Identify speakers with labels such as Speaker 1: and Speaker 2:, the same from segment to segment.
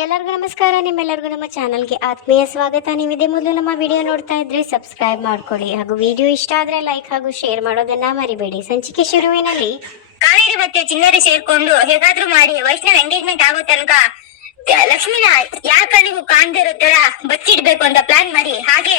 Speaker 1: ಎಲ್ಲರಿಗೂ ನಮಸ್ಕಾರ, ನಿಮ್ಮೆಲ್ಲರಿಗೂ ನಮ್ಮ ಚಾನಲ್ಗೆ ಆತ್ಮೀಯ ಸ್ವಾಗತ. ನೀವಿದೆ ಮೊದಲು ನಮ್ಮ ವಿಡಿಯೋ ನೋಡ್ತಾ ಇದ್ರೆ ಸಬ್ಸ್ಕ್ರೈಬ್ ಮಾಡ್ಕೊಳ್ಳಿ. ಹಾಗೂ ವಿಡಿಯೋ ಇಷ್ಟ ಆದ್ರೆ ಲೈಕ್ ಹಾಗೂ ಶೇರ್ ಮಾಡೋದನ್ನ ಮರಿಬೇಡಿ. ಸಂಚಿಕೆ ಶುರುವಿನಲ್ಲಿ
Speaker 2: ಕಾವೇರಿ ಮತ್ತೆ ಚಿನ್ನರಿ ಸೇರ್ಕೊಂಡು ಹೇಗಾದ್ರೂ ಮಾಡಿ, ವೈಷ್ಣವ್ ಎಂಗೇಜ್ಮೆಂಟ್ ಆಗೋ ತನಕ ಲಕ್ಷ್ಮಿನ ಯಾರ ಕಣ್ಣಿಗೂ ಕಾಣ್ದಿರೋ ತರ ಬಚ್ಚಿಡ್ಬೇಕು ಅಂತ ಪ್ಲಾನ್ ಮಾಡಿ. ಹಾಗೆ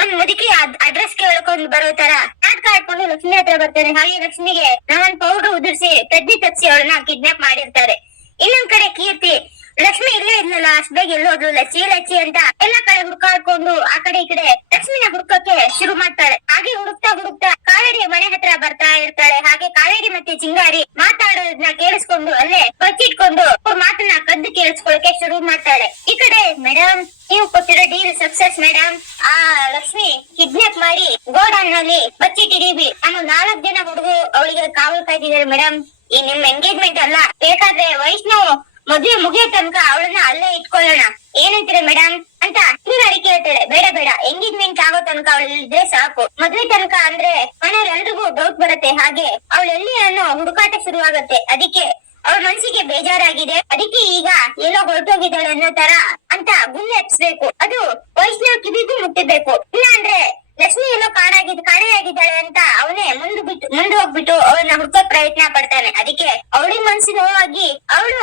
Speaker 2: ಒಂದ್ ಮುದುಕಿ ಅಡ್ರೆಸ್ ಕೇಳ್ಕೊಂಡು ಬರೋ ತರ ನಾಟಕ ಆಡ್ಕೊಂಡು ಲಕ್ಷ್ಮಿ ಹತ್ರ ಬರ್ತಾರೆ. ಹಾಗೆ ಲಕ್ಷ್ಮಿಗೆ ನಾವೊಂದ್ ಪೌಡರ್ ಉದುರಿಸಿ ತದ್ದಿ ತಪ್ಸಿ ಅವಳನ್ನ ಕಿಡ್ನಾಪ್ ಮಾಡಿರ್ತಾರೆ. ಇನ್ನೊಂದ್ ಕಡೆ ಕೀರ್ತಿ ಲಕ್ಷ್ಮಿ ಇಲ್ಲೇ ಇದ್ನಲ್ಲ ಅಷ್ಟ್ ಬೇಗ ಎಲ್ಲೋದ್ಲು ಲಚ್ಚಿ ಲಚ್ಚಿ ಅಂತ ಎಲ್ಲಾ ಕಡೆ ಹುಡ್ಕಾಡ್ಕೊಂಡು ಆ ಕಡೆ ಈ ಕಡೆ ಲಕ್ಷ್ಮಿನ ಹುಡ್ಕಕ್ಕೆ ಶುರು ಮಾಡ್ತಾಳೆ. ಹಾಗೆ ಹುಡುಕ್ತಾ ಹುಡುಕ್ತಾ ಕಾವೇರಿ ಮನೆ ಹತ್ರ ಬರ್ತಾ ಇರ್ತಾಳೆ. ಹಾಗೆ ಕಾವೇರಿ ಮತ್ತೆ ಚಿಂಗಾರಿ ಮಾತಾಡೋದನ್ನ ಕೇಳಿಸ್ಕೊಂಡು ಅಲ್ಲೇ ಬಚ್ಚಿಟ್ಕೊಂಡು ಮಾತನ್ನ ಕದ್ದು ಕೇಳಿಸ್ಕೊಳಕ್ಕೆ ಶುರು ಮಾಡ್ತಾಳೆ. ಈ ಕಡೆ ಮೇಡಮ್ ನೀವು ಕೊಟ್ಟಿರೋ ಡೀಲ್ ಸಕ್ಸಸ್ ಮೇಡಮ್ ಆ ಲಕ್ಷ್ಮಿ ಕಿಡ್ನಾಪ್ ಮಾಡಿ ಗೋಡನ್ನಲ್ಲಿ ಬಚ್ಚಿಟ್ಟಿದೀವಿ ನಮ್ಮ ನಾಲ್ಕ್ ಜನ ಹುಡುಗರು ಅವಳಿಗೆ ಕಾವಲ್ ಕಾಯ್ತಿದ್ದಾರೆ ಮೇಡಮ್ ಈ ನಿಮ್ ಎಂಗೇಜ್ಮೆಂಟ್ ಅಲ್ಲ, ಬೇಕಾದ್ರೆ ವೈಷ್ಣವ್ ಮದ್ವೆ ಮುಗಿಯೋ ತನಕ ಅವಳನ್ನ ಅಲ್ಲೇ ಇಟ್ಕೊಳ್ಳೋಣ. ಏನಂತೀರ ಮೇಡಮ್ ಅಂತ ಹಿಂಗಾರಿ ಕೇಳ್ತಾಳೆ ಬೇಡ ಬೇಡ. ಎಂಗೇಜ್ಮೆಂಟ್ ಆಗೋ ತನಕ ಅವಳಿದ್ರೆ ಸಾಕು. ಮದ್ವೆ ತನಕ ಅಂದ್ರೆ ಮನೆಯವ್ರ ಎಲ್ರಿಗೂ ಡೌಟ್ ಬರುತ್ತೆ. ಹಾಗೆ ಅವಳು ಎಲ್ಲಿ ಅನ್ನೋ ಹುಡುಕಾಟ ಶುರುವಾಗತ್ತೆ. ಅದಕ್ಕೆ ಅವ್ರ ಮನ್ಸಿಗೆ ಬೇಜಾರಾಗಿದೆ. ಅದಕ್ಕೆ ಈಗ ಎಲ್ಲೋ ಹೊರಟೋಗಿದ್ದಾಳೆ ಅನ್ನೋ ತರ ಅಂತ ಗುಂಡೆ ಹಚ್ಬೇಕು. ಅದು ವೈಷ್ಣವ್ ಕಿವಿಗೂ ಮುಟ್ಟಬೇಕು ಇಲ್ಲ ಅಂದ್ರೆ ಲಕ್ಷ್ಮಿ ಎಲ್ಲೋ ಕಾಣಾಗಿದ್ ಕಾಣೆಯಾಗಿದ್ದಾಳೆ ಅಂತ ಅವನೇ ಮುಂದ್ ಬಿಟ್ಟು ಮುಂದೆ ಹೋಗ್ಬಿಟ್ಟು ಅವಳನ್ನ ಹುಡ್ಕೋಕ್ ಪ್ರಯತ್ನ ಪಡ್ತಾನೆ. ಅದಕ್ಕೆ ಅವಳಿ ಮನ್ಸು ನೋವಾಗಿ ಅವಳು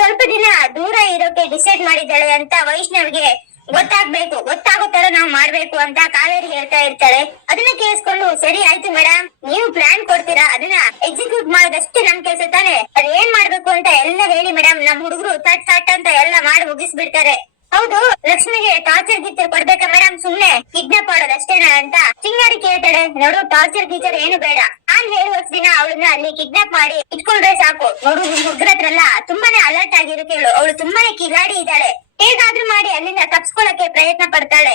Speaker 2: ಸ್ವಲ್ಪ ದಿನ ದೂರ ಇರೋಕೆ ಡಿಸೈಡ್ ಮಾಡಿದ್ದಾಳೆ ಅಂತ ವೈಷ್ಣವ್ಗೆ ಗೊತ್ತಾಗ್ಬೇಕು. ಗೊತ್ತಾಗೋ ತರ ನಾವು ಮಾಡ್ಬೇಕು ಅಂತ ಕಾವೇರಿ ಹೇಳ್ತಾ ಇರ್ತಾಳೆ. ಅದನ್ನ ಕೇಳಿಸ್ಕೊಂಡು, ಸರಿ ಆಯ್ತು ಮೇಡಮ್ ನೀವು ಪ್ಲಾನ್ ಕೊಡ್ತೀರಾ? ಅದನ್ನ ಎಕ್ಸಿಕ್ಯೂಟ್ ಮಾಡೋದಷ್ಟೇ ನಮ್ ಕೆಲಸ ತಾನೆ. ಅದ್ ಏನ್ ಮಾಡ್ಬೇಕು ಅಂತ ಎಲ್ಲ ಹೇಳಿ ಮೇಡಮ್ ನಮ್ ಹುಡುಗರು ತಟ್ ತಟ್ ಅಂತ ಎಲ್ಲ ಮಾಡಿ ಮುಗಿಸ್ಬಿಡ್ತಾರೆ. ಹೌದು, ಲಕ್ಷ್ಮಿಗೆ ಟಾರ್ಚರ್ ಗೀಚರ್ ಕೊಡ್ಬೇಕಾ ಮೇಡಮ್ ಸುಮ್ನೆ ಕಿಡ್ನಾಪ್ ಮಾಡೋದಷ್ಟೇನಾ ಅಂತ ಚಿಂಗಾರಿ ಕೇಳ್ತಾಳೆ. ನೋಡು ಟಾರ್ಚರ್ ಗೀಚರ್ ಏನು ಬೇಡ. ನಾನ್ ಹೇಳುವಷ್ಟು ದಿನ ಅವಳನ್ನ ಅಲ್ಲಿ ಕಿಡ್ನಾಪ್ ಮಾಡಿ ಇಟ್ಕೊಂಡ್ರೆ ಸಾಕು. ನೋಡು ನಿಮ್ ಹುಡುಗರತ್ರಲ್ಲ ತುಂಬಾನೇ ಅಲರ್ಟ್ ಆಗಿರುತ್ತೆ ಹೇಳು. ಅವಳು ತುಂಬಾನೇ ಕಿಲಾಡಿ ಇದ್ದಾಳೆ. ಹೇಗಾದ್ರೂ ಮಾಡಿ ಅಲ್ಲಿಂದ ತಪ್ಸ್ಕೊಳಕ್ಕೆ ಪ್ರಯತ್ನ ಪಡ್ತಾಳೆ.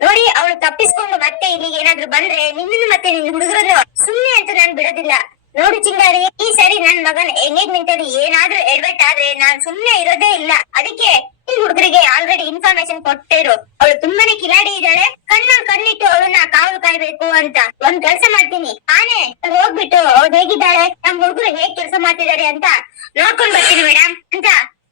Speaker 2: ನೋಡಿ, ಅವಳು ತಪ್ಪಿಸ್ಕೊಂಡು ಮತ್ತೆ ಇಲ್ಲಿಗೆ ಏನಾದ್ರು ಬಂದ್ರೆ ನಿನ್ನ ಮತ್ತೆ ನಿನ್ ಹುಡುಗರನ್ನು ಸುಮ್ನೆ ಅಂತ ನಾನ್ ಬಿಡೋದಿಲ್ಲ. ನೋಡು ಚಿಂಗಾರಿ, ಈ ಸರಿ ನನ್ ಮಗನ್ ಎಂಗೇಜ್ಮೆಂಟ್ ಅಲ್ಲಿ ಏನಾದ್ರೂ ಎಡ್ವರ್ಟ್ ಆದ್ರೆ ನಾನ್ ಸುಮ್ನೆ ಇರೋದೇ ಇಲ್ಲ. ಅದಕ್ಕೆ ಇನ್ಫಾರ್ಮೇಶನ್ ಕೊಟ್ಟಿರು. ಅವಳು ತುಂಬಾನೇ ಕಿಲಾಡಿ ಇದ್ದಾಳೆ. ಕಣ್ಣಲ್ಲಿ ಕಣ್ಣಿಟ್ಟು ಅವಳನ್ನ ಕಾವಲು ಕಾಯ್ಬೇಕು ಅಂತ. ಒಂದ್ ಕೆಲಸ ಮಾಡ್ತೀನಿ. ಆನೆ ಹೋಗ್ಬಿಟ್ಟು ಅವ್ರು ಹೇಗಿದ್ದಾಳೆ? ನಮ್ ಹುಡುಗರು ಹೇಗ್ ಕೆಲಸ ಮಾಡ್ತಿದ್ದಾರೆ ಅಂತ ನೋಡ್ಕೊಂಡ್ ಬರ್ತೀನಿ ಮೇಡಮ್ ಅಂತ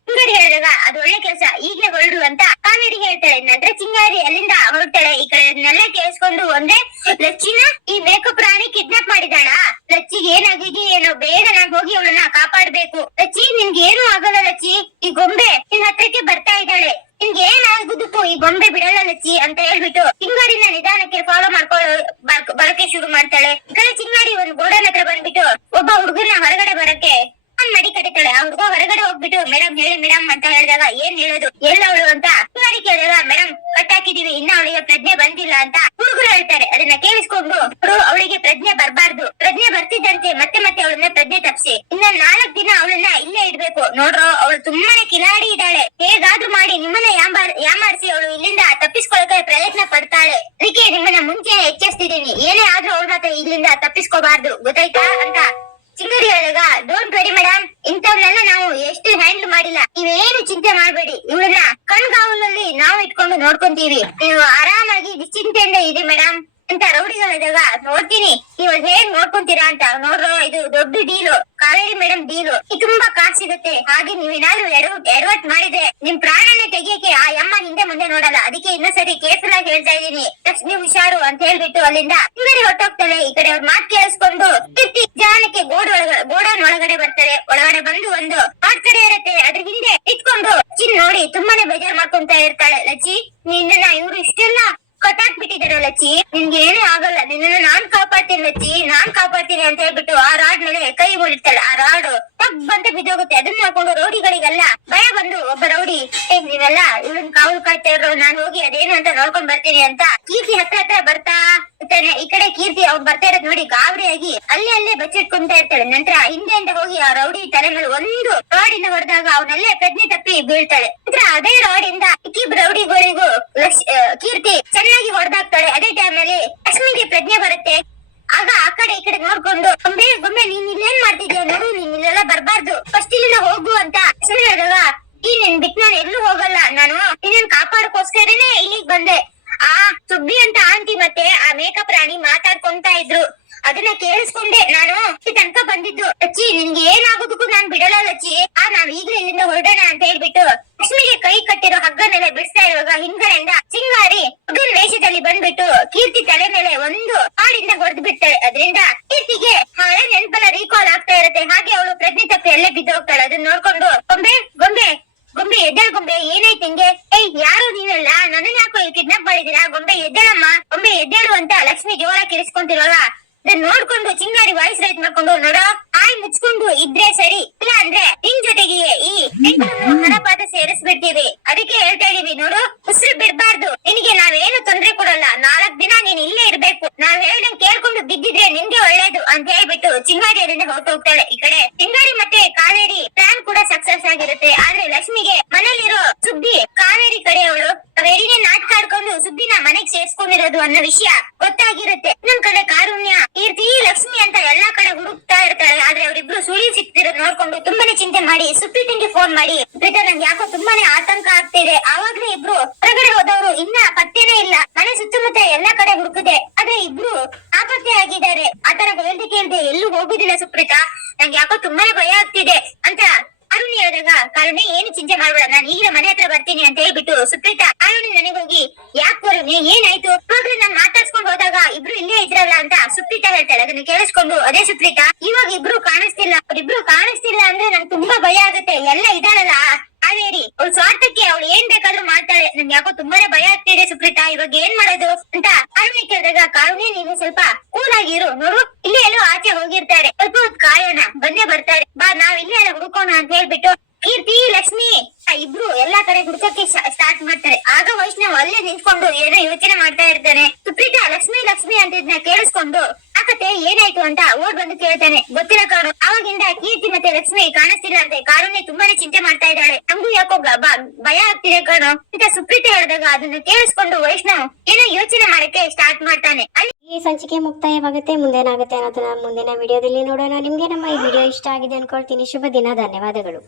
Speaker 2: ಚಿಂಗಾರಿ ಹೇಳಿದಾಗ, ಅದು ಒಳ್ಳೆ ಕೆಲಸ. ಈಗಲೇ ಹೊರಡು ಅಂತ ಕಾವೇರಿ ಹೇಳ್ತಾಳೆ. ನಂತರ ಚಿಂಗಾರಿ ಅಲ್ಲಿಂದ ಹೊರಡ್ತಾಳೆ. ಈ ಕಡೆನೆಲ್ಲ ಕೇಳಿಸ್ಕೊಂಡು ಅಂದ್ರೆ, ಲಚ್ಚಿನ, ಈ ಮೇಕಪ್ ಪ್ರಾಣಿ ಕಿಡ್ನಾಪ್ ಮಾಡಿದಾಳ ಲಚ್ಚಿಗೆ ಏನಾಗಿದೆ? ಏನೋ ಬೇಗ ನಾನ್ ಹೋಗಿ ಅವಳನ್ನ ಕಾಪಾಡ್ಬೇಕು. ಲಚ್ಚಿ ನಿನ್ಗೆ ಏನು ಆಗಲ್ಲ ಲಚ್ಚಿ. ಈ ಗೊಂಬೆ ನಿನ್ ಹತ್ರಕ್ಕೆ ಬರ್ತಾ ಇದ್ದಾಳೆ. ನಿನ್ಗೆ ಏನಾಗುದಕ್ಕೂ ಈ ಗೊಂಬೆ ಬಿಡಲ್ಲ ಲಚ್ಚಿ ಅಂತ ಹೇಳ್ಬಿಟ್ಟು ಚಿಂಗಾರಿನ ನಿಧಾನಕ್ಕೆ ಫಾಲೋ ಮಾಡ್ಕೊಳ್ಳೋ ಬರ್- ಬರಕ್ಕೆ ಶುರು ಮಾಡ್ತಾಳೆ. ಕಡೆ ಚಿಂಗಾರಿ ಒಂದು ಗೋಡನ್ ಹತ್ರ ಬಂದ್ಬಿಟ್ಟು ಒಬ್ಬ ಹುಡುಗನ ಹೊರಗಡೆ ಬರಕ್ಕೆ ಮಡಿ ಕಡಿತಾಳೆ ಆ ಹುಡುಗ ಹೊರಗಡೆ ಹೋಗ್ಬಿಟ್ಟು ಮೇಡಮ್ ಹೇಳಿ ಮೇಡಮ್ ಅಂತ ಹೇಳಿದಾಗ ಏನ್ ಹೇಳೋದು? ಎಲ್ಲ ಅವಳು? ಅಂತ ಚಿಂಗಾರಿ ಕೇಳಿದಾಗ ಮೇಡಮ್ ಕಟ್ ಹಾಕಿದೀವಿ ಇನ್ನ ಅವಳಿಗೆ ಪ್ರಜ್ಞೆ ಬಂದಿಲ್ಲ ಅಂತ ಹುಡುಗರು ಹೇಳ್ತಾರೆ. ಅದನ್ನ ಕೇಳಿಸ್ಕೊಂಡು, ಅವ್ರು ಅವಳಿಗೆ ಪ್ರಜ್ಞೆ ಬರಬಾರ್ದು. ಪ್ರಜ್ಞೆ ಬರ್ತಿದ್ದಂತೆ. ಮತ್ತೆ ಮತ್ತೆ ಅವಳನ್ನ ಪ್ರಜ್ಞೆ ತಪ್ಸಿ. ಇನ್ನ ನಾಲ್ಕ್ ದಿನ ಅವಳನ್ನ ಇಲ್ಲೇ ಇಡ್ಬೇಕು. ನೋಡ್ರೋ, ಅವಳು ತುಂಬಾನೇ ಕಿಲಾಡಿ ಇದ್ದಾಳೆ ಹೇಗಾದ್ರೂ ಮಾಡಿ ನಿಮ್ಮನ್ನ ಯಾಮಾರ್ ಯಾಮಾರಿಸಿ ಅವಳು? ಇಲ್ಲಿಂದ ತಪ್ಪಿಸ್ಕೊಳಕ್ಕೆ ಪ್ರಯತ್ನ ಪಡ್ತಾಳೆ. ಅದಕ್ಕೆ ನಿಮ್ಮನ್ನ ಮುಂಚೆ ಎಚ್ಚರಿಸ್ತಿದ್ದೀನಿ. ಏನೇ ಆದ್ರೂ ಅವ್ಳ ಹತ್ರ ಇಲ್ಲಿಂದ ತಪ್ಪಿಸ್ಕೋಬಾರ್ದು. ಗೊತ್ತಾಯ್ತಾ ಅಂತ ಚಿಂಗರಿ ಹೇಳಿದಾಗ ಡೋಂಟ್ ವೆರಿ ಮೇಡಮ್ ಇಂಥವ್ನೆಲ್ಲ ನಾವು ಎಷ್ಟು ಹ್ಯಾಂಡಲ್ ಮಾಡಿಲ್ಲ. ನೀವೇನು ಚಿಂತೆ ಮಾಡಬೇಡಿ. ಇವಳನ್ನ ಕಣ್ಗಾವಲಲ್ಲಿ ನಾವು ಇಟ್ಕೊಂಡು ನೋಡ್ಕೊಂತೀವಿ. ನೀವು ಆರಾಮಾಗಿ ನಿಶ್ಚಿಂತೆಯಿಂದ ಇದೆ ಮೇಡಮ್ ಅಂತ ರೌಡಿಗಳು ಹೇಳಿದಾಗ ನೋಡ್ತೀನಿ. ನೀವು ಹೇಗ್ ನೋಡ್ಕೊಂತೀರಾ ಅಂತ ನೋಡ್ರೋ ಇದು ದೊಡ್ಡ ಡೀಲು, ಕಾವೇರಿ ಮೇಡಮ್ ಡೀಲು. ತುಂಬಾ ಕಾಸ್ ಸಿಗುತ್ತೆ. ಹಾಗೆ ನೀವೇನಾದ್ರೂ ಎಡವಟ್ ಮಾಡಿದ್ರೆ ನಿಮ್ ಪ್ರಾಣನೇ ತೆಗಿಯಕ್ಕೆ ಆ ಅಮ್ಮ ಹಿಂದೆ ಮುಂದೆ ನೋಡಲ್ಲ. ಅದಕ್ಕೆ ಇನ್ನೊಂದ್ಸರಿ ಕೇರ್ಫುಲ್ ಆಗಿ ಹೇಳ್ತಾ ಇದೀನಿ ಲಕ್ಷ್ಮಿ ಹುಷಾರು ಅಂತ ಹೇಳ್ಬಿಟ್ಟು ಅಲ್ಲಿಂದ ಇವರಿಗೆ ಹೊಟ್ಟೋಗ್ತಾಳೆ ಈ ಕಡೆ ಅವ್ರ ಮಾತ್ ಕೇಳಿಸ್ಕೊಂಡು ಜಾನಕ್ಕೆ ಗೋಡ್ ಒಳಗಡೆ ಗೋಡನ್ ಒಳಗಡೆ ಬರ್ತಾರೆ. ಒಳಗಡೆ ಬಂದು ಒಂದು ಮಾಡ್ತಾರೆ ಇರುತ್ತೆ. ಅದ್ರ ಹಿಂದೆ ಇಟ್ಕೊಂಡು ಚಿನ್ ನೋಡಿ ತುಂಬಾನೇ ಬೇಜಾರ್ ಮಾಡ್ಕೊಂತ ಇರ್ತಾಳೆ ಲಚ್ಚಿ. ನಿನ್ನ ಇವ್ರು ಇಷ್ಟೆಲ್ಲ ಲಚ್ಚಿ ನಿನ್ಗೆ ಏನೇ ಆಗಲ್ಲ, ನಿನ್ನನ್ನು ನಾನ್ ಕಾಪಾಡ್ತೀನಿ ಲಚ್ಚಿ ನಾನ್ ಕಾಪಾಡ್ತೀನಿ ಅಂತ ಹೇಳ್ಬಿಟ್ಟು ಆ ರಾಡ್ ಮೇಲೆ ಕೈ ಮುಡಿತಾಳೆ ಆ ರಾಡ್ ತಗ್ ಅಂತ ಬಿದ್ದೋಗುತ್ತೆ. ಅದನ್ನ ಹಾಕೊಂಡು ರೌಡಿಗಳಿಗೆಲ್ಲ ಭಯ ಬಂದು, ಒಬ್ಬ ರೌಡಿ ನೀವೆಲ್ಲ ಇವನ್ ಕಾವಲು ಕಾಯ್ತಾ ಇರೋ ನಾನ್ ಹೋಗಿ ಅದೇನು ಅಂತ ನೋಡ್ಕೊಂಡ್ ಬರ್ತೀನಿ ಅಂತ ಕೀರ್ತಿ ಹತ್ರ ಹತ್ರ ಬರ್ತಾ ಇರ್ತಾನೆ. ಈ ಕಡೆ ಕೀರ್ತಿ ಅವ್ನ್ ಬರ್ತಾ ಇರೋದ್ ನೋಡಿ ಗಾಬರಿಯಾಗಿ ಅಲ್ಲೇ ಅಲ್ಲೇ ಬಚ್ಚಿಟ್ಕೊಂತ ಇರ್ತಾಳೆ. ನಂತರ ಹಿಂದೆಯಿಂದ ಹೋಗಿ ಆ ರೌಡಿ ತಲೆ ಮೇಲೆ ಒಂದು ರಾಡಿಂದ ಹೊಡೆದಾಗ ಅವನಲ್ಲೇ ಪ್ರಜ್ಞೆ ತಪ್ಪಿ ಬೀಳ್ತಾಳೆ. ನಂತರ ಅದೇ ರಾಡಿಂದ ರೌಡಿಗಳಿಗೂ ಕೀರ್ತಿ ಚೆನ್ನಾಗಿ ಹೊಡೆದಾಗ್ತಾಳೆ ಅದೇ ಟೈಮ್ ಅಲ್ಲಿ ಲಕ್ಷ್ಮಿಗೆ ಪ್ರಜ್ಞೆ ಬರುತ್ತೆ. ಆಗ ಆ ಕಡೆ ಈ ಕಡೆ ನೋಡ್ಕೊಂಡು ಗೊಂಬೆ ಗೊಂಬೆ, ನೀನ್ ಇಲ್ಲೇನ್ ಮಾಡ್ತಿದ್ಯಾ? ನೋಡು, ನೀನ್ ಇಲ್ಲೆಲ್ಲ ಬರ್ಬಾರ್ದು. ಫಸ್ಟ್ ಇಲ್ಲಿಂದ ಹೋಗು ಅಂತ ಹೇಳಿದಾಗ, ಈ ನಿನ್ ಬಿಟ್ ನಾನು ಎಲ್ಲೂ ಹೋಗಲ್ಲ. ನಾನು ನಿನ್ನ ಕಾಪಾಡಕ್ಕೋಸ್ಕರನೇ ಇಲ್ಲಿಗ್ ಬಂದೆ. ಆ ಸುಬ್ಬಿ ಅಂತ ಆಂಟಿ ಮತ್ತೆ ಆ ಮೇಕಪ್ ರಾಣಿ ಮಾತಾಡ್ಕೊಂತ ಇದ್ರು. ಅದನ್ನ ಕೇಳಿಸ್ಕೊಂಡೆ. ನಾನು ತನಕ ಬಂದಿದ್ದು. ಲಚ್ಚಿ, ನಿನ್ಗೆ ಏನಾಗೋದಕ್ಕೂ ನಾನ್ ಬಿಡಲ್ಲ ಲಚ್ಚಿ. ಆ, ನಾವ್ ಈಗ್ಲೇ ಇಲ್ಲಿಂದ ಹೊರಡೋಣ ಅಂತ ಹೇಳ್ಬಿಟ್ಟು ಲಕ್ಷ್ಮಿಗೆ ಕೈ ಕಟ್ಟಿರೋ ಹಗ್ಗನೆಲ್ಲ ಬಿಡಿಸ್ತಾ ಇರುವಾಗ ಸಿಂಗಾರಿ ಹುಡುಗನ ವೇಷದಲ್ಲಿ ಬಂದ್ಬಿಟ್ಟು ಕೀರ್ತಿ ತಲೆ ಮೇಲೆ ಒಂದು ಹಾಡಿಂದ ಹೊಡೆದು ಬಿಡ್ತಾಳೆ ಅದರಿಂದ ಕೀರ್ತಿಗೆ ಹಳೆ ನೆನಪೆಲ್ಲ ರೀಕಾಲ್ ಆಗ್ತಾ ಇರುತ್ತೆ. ಹಾಗೆ ಅವಳು ಪ್ರಜ್ಞೆ ತಪ್ಪಿ ಎಲ್ಲೇ ಬಿದ್ದೋಗ್ತಾಳೆ ಅದನ್ನ ನೋಡ್ಕೊಂಡು, ಗೊಂಬೆ ಗೊಂಬೆ ಗೊಂಬೆ, ಎದ್ದಳ ಗೊಂಬೆ ಏನೈತಿ ಹಿಂಗೆ ಏಯ್, ಯಾರು ನೀವೆಲ್ಲ ನನ್ನ ಯಾಕೋ ಕಿಡ್ನಾಪ್ ಮಾಡಿದೀರಾ ಗೊಂಬೆ, ಎದ್ದೇಳಮ್ಮ, ಗೊಂಬೆ, ಎದ್ದೇಳು ಅಂತ ಲಕ್ಷ್ಮಿ ಜೋರ ಕಿರಿಸ್ಕೊಂತಿರುವಾಗ ಅದನ್ನ ನೋಡ್ಕೊಂಡು ಚಿಂಗಾರಿ ವಾಯ್ಸ್ ರೈಟ್ ಮಾಡ್ಕೊಂಡು, ನೋಡೋ, ಆಯ್ ಮುಚ್ಕೊಂಡು ಇದ್ರೆ ಸರಿ ಇಲ್ಲ ಅಂದ್ರೆ ನಿನ್ ಜೊತೆಗೆ ಈ ಹೆಣ್ಣನ್ನು ಹಣಪಾತ ಸೇರಿಸ್ಬಿಡ್ತೀವಿ ಅದಕ್ಕೆ ಹೇಳ್ತಾ ಇದೀವಿ ನೋಡು ಉಸಿರು ಬಿಡ್ಬಾರ್ದು ನಿನಗೆ ನಾವೇನು ತೊಂದ್ರೆ ಕೊಡಲ್ಲ ನಾಲ್ಕ್ ದಿನ ನೀನ್ ಇಲ್ಲೇ ಇರ್ಬೇಕು ನಾವ್ ಹೇಳ್ದಂಗ್ ಕೇಳ್ಕೊಂಡು ಬಿದ್ದಿದ್ರೆ ನಿನ್ಗೆ ಒಳ್ಳೇದು ಅಂತ ಹೇಳ್ಬಿಟ್ಟು ಚಿಂಗಾರಿ ಅದರಿಂದ ಹೊರಟು ಹೋಗ್ತಾಳೆ. ಈ ಕಡೆ ಚಿಂಗಾರಿ ಮತ್ತೆ ಕಾವೇರಿ ಪ್ಲಾನ್ ಕೂಡ ಸಕ್ಸಸ್ ಆಗಿರುತ್ತೆ. ಆದ್ರೆ ಲಕ್ಷ್ಮಿಗೆ ಮನೇಲಿರೋ ಸುದ್ದಿ ಕಾವೇರಿ ಕಡೆ ಅವಳು ನಾಟಕ ಆಡ್ಕೊಂಡು ಸುದ್ದಿನ ಮನೆಗ್ ಸೇರ್ಸ್ಕೊಂಡಿರೋದು ಅನ್ನೋ ವಿಷಯ ಗೊತ್ತಾಗಿರುತ್ತೆ. ನಮ್ ಕಡೆ ಕಾರುಣ್ಯ, ಕೀರ್ತಿ, ಲಕ್ಷ್ಮಿ ಅಂತ ಎಲ್ಲಾ ಕಡೆ ಹುಡುಕ್ತಾ ಇರ್ತಾರೆ. ಆದ್ರೆ ಅವರಿಬ್ರು ಸುಳಿ ಸಿಕ್ತಿರೋದ್ ನೋಡ್ಕೊಂಡು ತುಂಬಾನೇ ಚಿಂತೆ ಮಾಡಿ ಸುಪ್ರೀತಿಂಗೆ ಫೋನ್ ಮಾಡಿ. ಸುಪ್ರೀತಾ ನಂಗೆ ಯಾಕೋ ತುಂಬಾನೇ ಆತಂಕ ಆಗ್ತಿದೆ. ಆವಾಗ್ಲೇ ಇಬ್ರು ಹೊರಗಡೆ ಹೋದವರು ಇನ್ನ ಪತ್ತೆನೇ ಇಲ್ಲ. ಮನೆ ಸುತ್ತಮುತ್ತ ಎಲ್ಲಾ ಕಡೆ ಹುಡುಕಿದೆ. ಆದ್ರೆ ಇಬ್ರು ನಾಪತ್ತೆ ಆಗಿದ್ದಾರೆ. ಕೇಳ್ದೆ ಎಲ್ಲೂ ಹೋಗುದಿಲ್ಲ ಸುಪ್ರೀತಾ. ನಂಗೆ ಯಾಕೋ ತುಂಬಾನೇ ಭಯ ಆಗ್ತಿದೆ ಅಂತ ಅರುಣ್ ಹೇಳಿದಾಗ ಏನು ಚಿಂತೆ ಮಾಡ್ಬೇಡ, ನಾನು ಈಗ ಮನೆ ಹತ್ರ ಬರ್ತೀನಿ ಅಂತ ಹೇಳ್ಬಿಟ್ಟು ಸುಪ್ರೀತಾ ಅರುಣಿ ನನಗೆ ಹೋಗಿ, ಯಾಕೆ ಕಾರುಣ್ಯ ಏನಾಯ್ತು? ಮಗಳು ನಾನು ಮಾತಾಡ್ಸ್ಕೊಂಡು ಹೋದಾಗ ಇಬ್ರು ಇಲ್ಲೇ ಇದ್ರಲ್ಲ ಅಂತ ಸುಪ್ರೀತಾ ಹೇಳ್ತಾಳೆ. ಅದನ್ನ ಕೇಳಿಸ್ಕೊಂಡು, ಅದೇ ಸುಪ್ರೀತಾ, ಇವಾಗ ಇಬ್ರು ಕಾಣಿಸ್ತಿಲ್ಲ, ಅವ್ರಿಬ್ರು ಕಾಣಿಸ್ತಿಲ್ಲ ಅಂದ್ರೆ ನಂಗೆ ತುಂಬಾ ಭಯ ಆಗುತ್ತೆ. ಎಲ್ಲ ಇದಾಳಲ್ಲ ರೀ, ಅವ್ಳ ಸ್ವಾರ್ಥಕ್ಕೆ ಅವ್ಳು ಏನ್ ಬೇಕಾದ್ರೂ ಮಾಡ್ತಾಳೆ. ನನ್ಗೆ ಯಾಕೋ ತುಂಬಾನೇ ಭಯ ಆಗ್ತಿದೆ ಸುಪ್ರೀತಾ, ಇವಾಗ ಏನ್ ಮಾಡೋದು ಅಂತ ಅರುಣಿ ಕೇಳಿದಾಗ ಕಾರುಣ್ಯ ನೀನು ಸ್ವಲ್ಪ ಕೂಲ್ ಆಗಿರು, ನೋಡು, ಇಲ್ಲಿ ಎಲ್ಲೋ ಆಚೆ ಹೋಗಿರ್ತಾರೆ, ಸ್ವಲ್ಪ ಹೊತ್ತು ಕಾಯೋಣ, ಬಂದೇ ಬರ್ತಾರೆ, ಬಾ, ನಾವ್ ಇಲ್ಲೇ ಎಲ್ಲ ಹುಡುಕೋಣ ಅಂತ ಹೇಳ್ಬಿಟ್ಟು ಕೀರ್ತಿ, ಲಕ್ಷ್ಮಿ ಇಬ್ರು ಎಲ್ಲಾ ಕಡೆ ಹುಡುಕಕ್ಕೆ ಸ್ಟಾರ್ಟ್ ಮಾಡ್ತಾರೆ. ಆಗ ವೈಷ್ಣವ್ ಅಲ್ಲೇ ನಿಂತ್ಕೊಂಡು ಏನೋ ಯೋಚನೆ ಮಾಡ್ತಾ ಇರ್ತಾನೆ. ಸುಪ್ರೀತಾ, ಲಕ್ಷ್ಮಿ ಲಕ್ಷ್ಮಿ ಅಂತ ಇದನ್ನ ಕೇಳಿಸ್ಕೊಂಡು ಕತೆ ಏನಾಯ್ತು ಅಂತ ಓಡ್ ಬಂದು ಕೇಳ್ತಾನೆ. ಗೊತ್ತಿಲ್ಲ ಕಾರು ಅವಾಗಿಂದ ಕೀರ್ತಿ ಮತ್ತೆ ಲಕ್ಷ್ಮಿ ಕಾಣಿಸ್ತಿಲ್ಲ ಅಂತೆ ಕಾರುನೇ ತುಂಬಾನೇ ಚಿಂತೆ ಮಾಡ್ತಾ ಇದ್ದಾಳೆ. ನಮ್ಗೂ ಯಾಕೋ ಭಯ ಆಗ್ತಿದೆ ಕಣೋ. ಅಂತ ಸುಪ್ರೀತಿ ಹೇಳಿದಾಗ ಅದನ್ನ ಕೇಳಿಸ್ಕೊಂಡು ವೈಷ್ಣವ್ ಏನೋ ಯೋಚನೆ ಮಾಡಕ್ಕೆ ಸ್ಟಾರ್ಟ್ ಮಾಡ್ತಾನೆ. ಅಲ್ಲಿ
Speaker 1: ಈ ಸಂಚಿಕೆ ಮುಕ್ತಾಯವಾಗುತ್ತೆ. ಮುಂದೇನಾಗುತ್ತೆ ಅನ್ನೋದನ್ನ ಮುಂದಿನ ವಿಡಿಯೋದಲ್ಲಿ ನೋಡೋಣ. ನಿಮ್ಗೆ ನಮ್ಮ ಈ ವಿಡಿಯೋ ಇಷ್ಟ ಆಗಿದೆ ಅನ್ಕೊಳ್ತೀನಿ. ಶುಭ ದಿನ. ಧನ್ಯವಾದಗಳು.